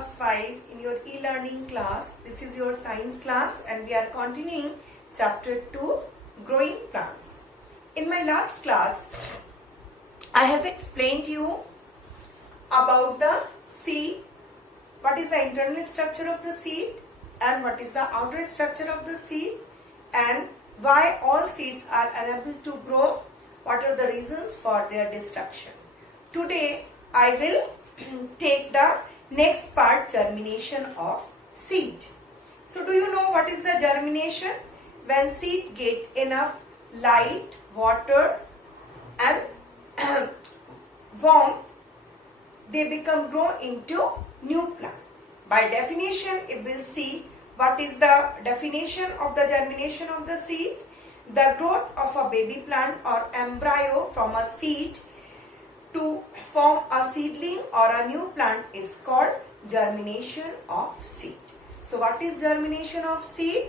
class 5 in your e-learning class. This is your science class and we are continuing chapter 2, growing plants. In my last class, I have explained you about the seed, what is the internal structure of the seed and what is the outer structure of the seed, and why all seeds are unable to grow, what are the reasons for their destruction. Today I will take the next part, germination of seed. So do you know what is the germination? When seed get enough light, water and warmth, they become grow into new plant. By definition, we will see what is the definition of the germination of the seed. The growth of a baby plant or embryo from a seed to form a seedling or a new plant is called germination of seed. So what is germination of seed?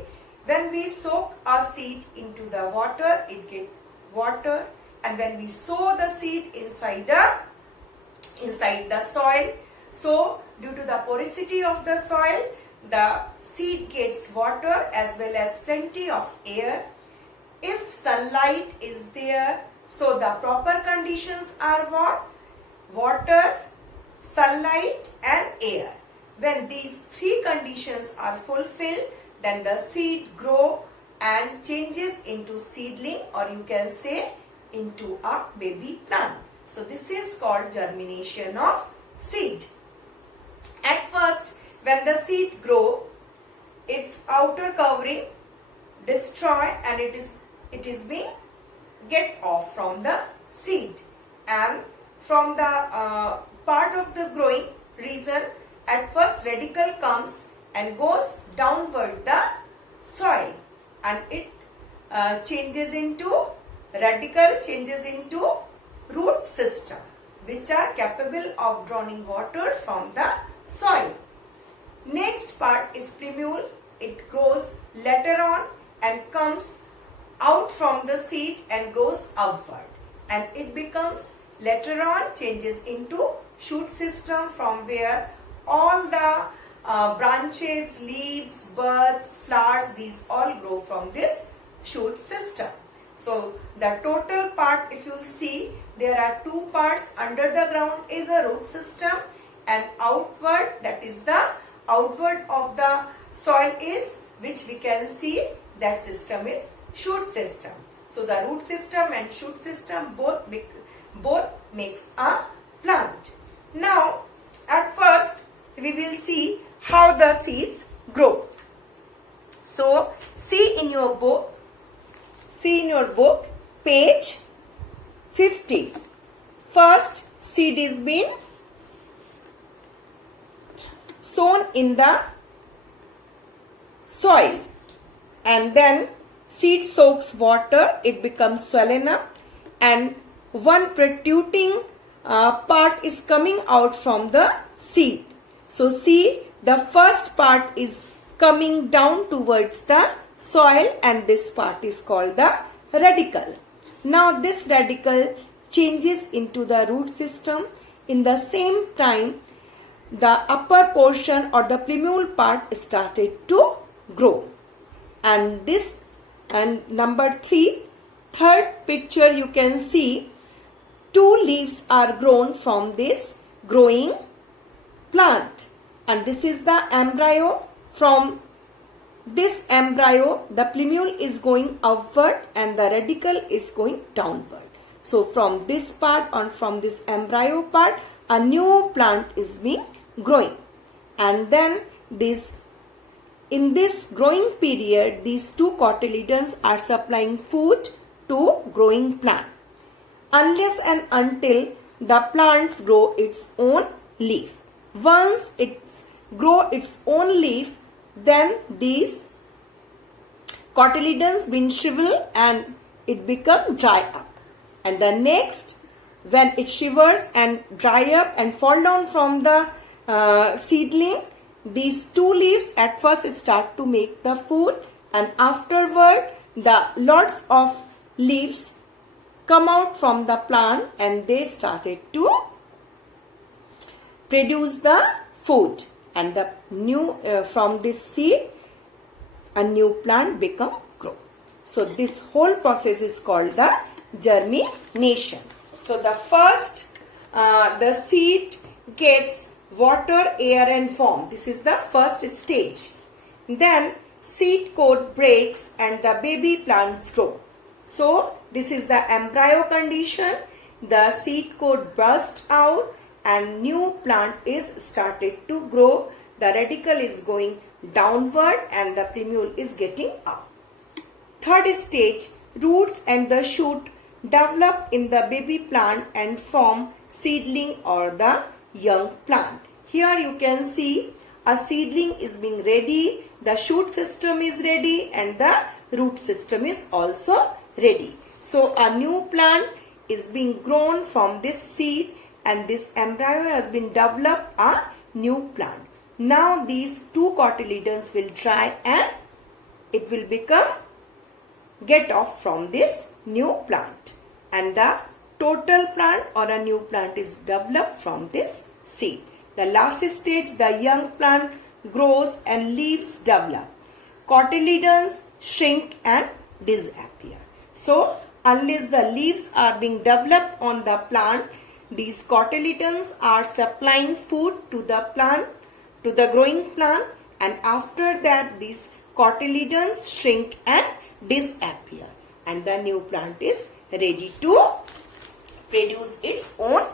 When we soak a seed into the water, it gets water, and when we sow the seed inside the soil, so due to the porosity of the soil, the seed gets water as well as plenty of air. If sunlight is there, so the proper conditions are what? Water, sunlight and air. When these three conditions are fulfilled, then the seed grow and changes into seedling, or you can say into a baby plant. So this is called germination of seed. At first, when the seed grow, its outer covering destroy and it is being get off from the seed, and from the part of the growing region, at first radicle comes and goes downward the soil, and it changes into root system, which are capable of drawing water from the soil. Next part is plumule. It grows later on and comes out from the seed and grows upward, and it becomes later on changes into shoot system, from where all the branches, leaves, buds, flowers, these all grow from this shoot system. So the total part, if you will see, there are two parts. Under the ground is a root system, and outward, that is the outward of the soil is, which we can see, that system is shoot system. So the root system and shoot system both makes a plant. Now at first we will see how the seeds grow. So see in your book page 50. First seed is being sown in the soil, and then seed soaks water, it becomes swollen up, and one protruding part is coming out from the seed. So see, the first part is coming down towards the soil, and this part is called the radicle. Now this radicle changes into the root system. In the same time, the upper portion or the plumule part started to grow, and this, and number 3, third picture, you can see 2 leaves are grown from this growing plant, and this is the embryo. From this embryo, the plumule is going upward and the radicle is going downward. So from this part, and from this embryo part, a new plant is being growing, and then in this growing period, these 2 cotyledons are supplying food to growing plant, unless and until the plants grow its own leaf. Once it grow its own leaf, then these cotyledons been shrivel and it become dry up, and the next, when it shivers and dry up and fall down from the seedling, these 2 leaves at first start to make the food, and afterward the lots of leaves come out from the plant and they started to produce the food. and the new from this seed a new plant become grow. So this whole process is called the germination. So the first the seed gets water, air and form. This is the first stage. Then seed coat breaks and the baby plants grow. So this is the embryo condition. The seed coat bursts out and new plant is started to grow. The radicle is going downward and the plumule is getting up. Third stage, roots and the shoot develop in the baby plant and form seedling or the young plant. Here you can see a seedling is being ready, the shoot system is ready and the root system is also ready. So a new plant is being grown from this seed and this embryo has been developed a new plant. Now these two cotyledons will dry and it will get off from this new plant and the total plant or a new plant is developed from this seed. The last stage, the young plant grows and leaves develop. Cotyledons shrink and disappear. So unless the leaves are being developed on the plant, these cotyledons are supplying food to the plant, to the growing plant, and after that these cotyledons shrink and disappear and the new plant is ready to produce its own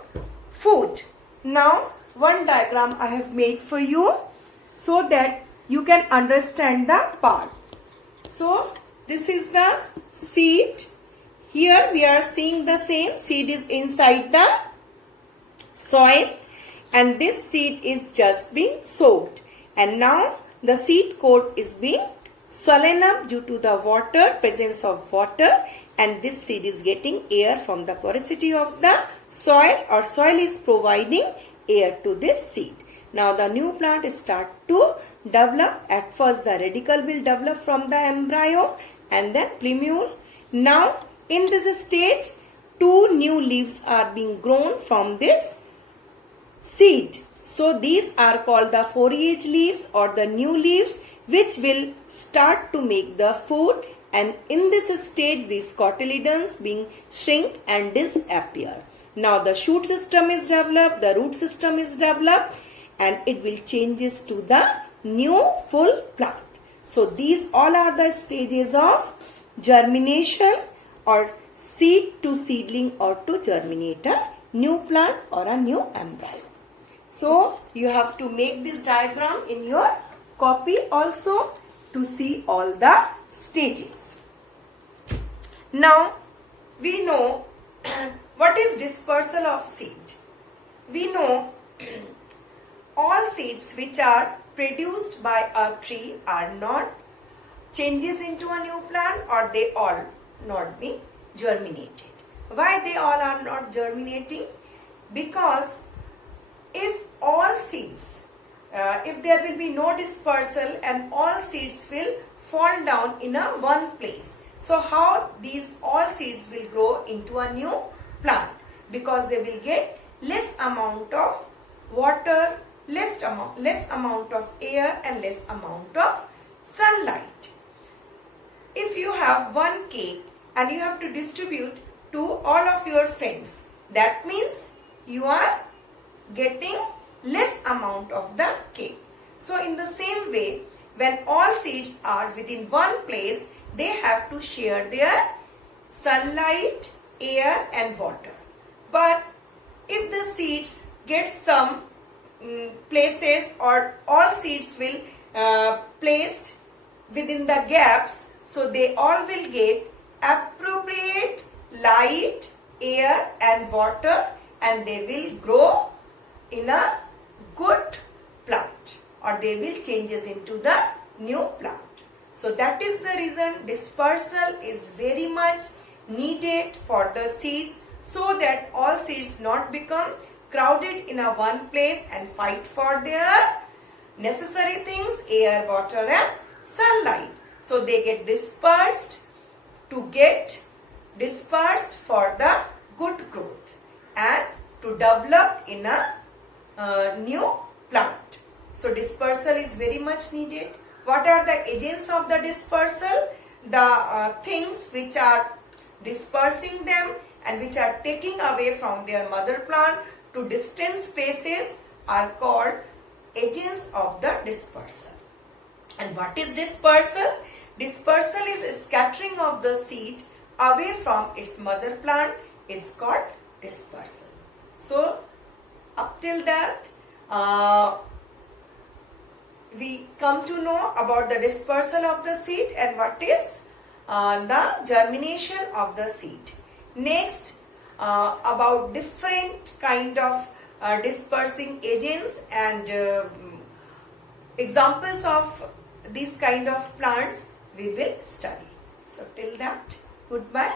food. Now one diagram I have made for you so that you can understand the part. So this is the seed. Here we are seeing the same seed is inside the soil and this seed is just being soaked and now the seed coat is being swollen up due to the water, presence of water, and this seed is getting air from the porosity of the soil or soil is providing air to this seed. Now the new plant start to develop. At first the radicle will develop from the embryo and then plumule. Now in this stage two new leaves are being grown from this seed. So these are called the foliage leaves or the new leaves which will start to make the food, and in this stage these cotyledons being shrink and disappear. Now the shoot system is developed, the root system is developed and it will changes to the new full plant. So these all are the stages of germination or seed to seedling or to germinate a new plant or a new embryo. So you have to make this diagram in your copy also to see all the stages. Now we know what is dispersal of seed. We know all seeds which are produced by a tree are not changes into a new plant or they all not being germinated. Why they all are not germinating? Because if all seeds, if there will be no dispersal and all seeds will fall down in a one place. So how these all seeds will grow into a new plant? Because they will get less amount of water, less amount of air and less amount of sunlight. If you have one cake and you have to distribute to all of your friends, that means you are getting less amount of the cake. So in the same way, when all seeds are within one place, they have to share their sunlight, air and water. But if the seeds get some places or all seeds will placed within the gaps, so they all will get appropriate light, air and water and they will grow in a good plant or they will changes into the new plant. So that is the reason dispersal is very much needed for the seeds so that all seeds not become crowded in a one place and fight for their necessary things, air, water and sunlight. So they get dispersed to get dispersed for the good growth and to develop in a new plant. So dispersal is very much needed. What are the agents of the dispersal? The things which are dispersing them and which are taking away from their mother plant to distant spaces are called agents of the dispersal. And what is dispersal? Dispersal is scattering of the seed away from its mother plant is called dispersal. So up till that we come to know about the dispersal of the seed and what is the germination of the seed. Next, about different kind of dispersing agents and examples of these kind of plants we will study. So till that, goodbye.